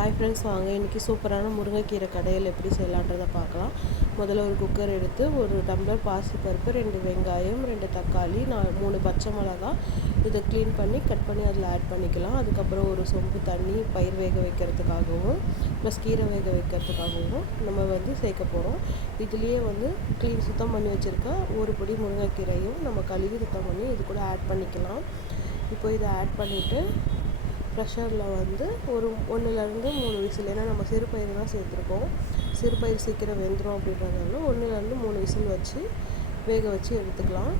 Hi friends வாங்க. இன்றைக்கி சூப்பரான முருங்கைக்கீரை கடையில் எப்படி செய்யலான்றதை பார்க்கலாம். முதல்ல ஒரு குக்கர் எடுத்து ஒரு டம்ளர் பாசிப்பருப்பு ரெண்டு வெங்காயம் ரெண்டு தக்காளி நான் மூணு பச்சை மிளகா இதை க்ளீன் பண்ணி கட் பண்ணி அதில் ஆட் பண்ணிக்கலாம். அதுக்கப்புறம் ஒரு சொம்பு தண்ணி பயிர் வேக வைக்கிறதுக்காகவும் ப்ளஸ் கீரை வேக வைக்கிறதுக்காகவும் நம்ம வந்து சேர்க்க போகிறோம் இதுலேயே வந்து க்ளீன் சுத்தம் பண்ணி வச்சுருக்க ஒரு பொடி முருங்கைக்கீரையும் நம்ம கழுவி சுத்தம் பண்ணி இது கூட ஆட் பண்ணிக்கலாம். இப்போ இதை ஆட் பண்ணிவிட்டு ப்ரெஷரில் வந்து ஒரு ஒன்றுலேருந்து மூணு விசில் ஏன்னா நம்ம சிறுபயிறு தான் சேர்த்துருக்கோம். சிறுபயிர் சீக்கிரம் வெந்துடும் அப்படின்றதுனால ஒன்றுலேருந்து மூணு விசில் வச்சு வேக வச்சு எடுத்துக்கலாம்.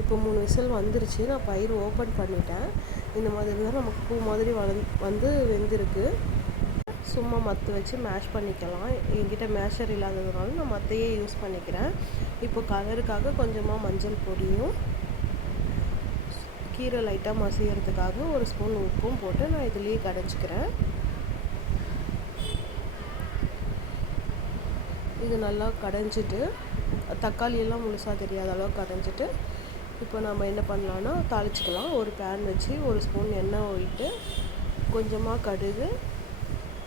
இப்போ மூணு விசில் வந்துருச்சு. நான் பயிர் ஓப்பன் பண்ணிட்டேன். இந்த மாதிரி தான் நமக்கு பூ மாதிரி வளந் வந்து வெந்திருக்கு. சும்மா மத்து வச்சு மேஷ் பண்ணிக்கலாம். என்கிட்ட மேஷர் இல்லாததுனால நான் மத்தையே யூஸ் பண்ணிக்கிறேன். இப்போ கலருக்காக கொஞ்சமாக மஞ்சள் பொடியும் கீரை லைட்டாக மசியறதுக்காக ஒரு ஸ்பூன் உப்பும் போட்டு நான் இதுலேயே கடைஞ்சிக்கிறேன். இது நல்லா கடைஞ்சிட்டு தக்காளி எல்லாம் முழுசாக தெரியாத அளவுக்கு கடைஞ்சிட்டு இப்போ நம்ம என்ன பண்ணலான்னா தாளிச்சிக்கலாம். ஒரு பேன் வச்சு ஒரு ஸ்பூன் எண்ணெய் ஊற்றிட்டு கொஞ்சமாக கடுகு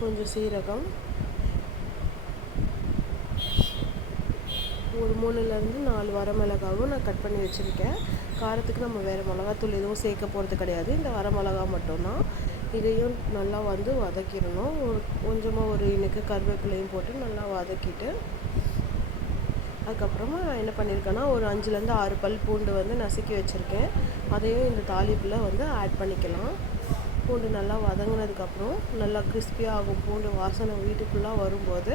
கொஞ்சம் சீரகம் ஒரு மூணுலேருந்து நாலு வரமிளகாவும் நான் கட் பண்ணி வச்சுருக்கேன். காரத்துக்கு நம்ம வேறு மிளகாத்தூள் எதுவும் சேர்க்க போகிறது கிடையாது. இந்த வர மிளகா மட்டும்தான். இதையும் நல்லா வந்து வதக்கிடணும். ஒரு கொஞ்சமாக ஒரு இனுக்கு கருவேப்பிலையும் போட்டு நல்லா வதக்கிட்டு அதுக்கப்புறமா நான் என்ன பண்ணியிருக்கேன்னா ஒரு அஞ்சுலேருந்து ஆறு பல் பூண்டு வந்து நசுக்கி வச்சுருக்கேன். அதையும் இந்த தாளிப்பில் வந்து ஆட் பண்ணிக்கலாம். பூண்டு நல்லா வதங்கினதுக்கப்புறம் நல்லா கிறிஸ்பியாக ஆகும். பூண்டு வாசனை வீட்டுக்குள்ளாக வரும்போது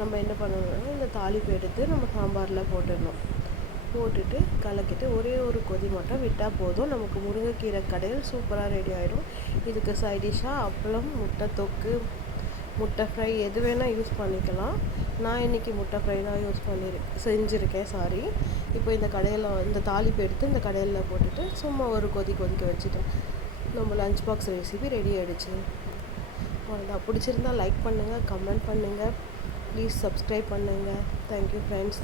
நம்ம என்ன பண்ணணும்னா இந்த தாளிப்பு எடுத்து நம்ம சாம்பாரில் போட்டுடணும். போட்டுட்டு கலக்கிட்டு ஒரே ஒரு கொதி மட்டும் விட்டால் போதும். நமக்கு முருங்கைக்கீரை கடையில் சூப்பராக ரெடி ஆகிடும் இதுக்கு சைடிஷாக அப்பளம் முட்டை தொக்கு முட்டை ஃப்ரை எது வேணால் யூஸ் பண்ணிக்கலாம். நான் இன்றைக்கி முட்டை ஃப்ரை தான் யூஸ் பண்ணிரு செஞ்சுருக்கேன் சாரி இப்போ இந்த கடையில் இந்த தாளிப்பு எடுத்து இந்த கடையில் போட்டுட்டு சும்மா ஒரு கொதி கொதிக்க வச்சுட்டு நம்ம லஞ்ச் பாக்ஸ் ரெசிபி ரெடி ஆகிடுச்சு அவ்வளோதான் பிடிச்சிருந்தா லைக் பண்ணுங்கள் கமெண்ட் பண்ணுங்கள் ப்ளீஸ் சப்ஸ்கிரைப் பண்ணுங்கள் தேங்க்யூ ஃப்ரெண்ட்ஸ்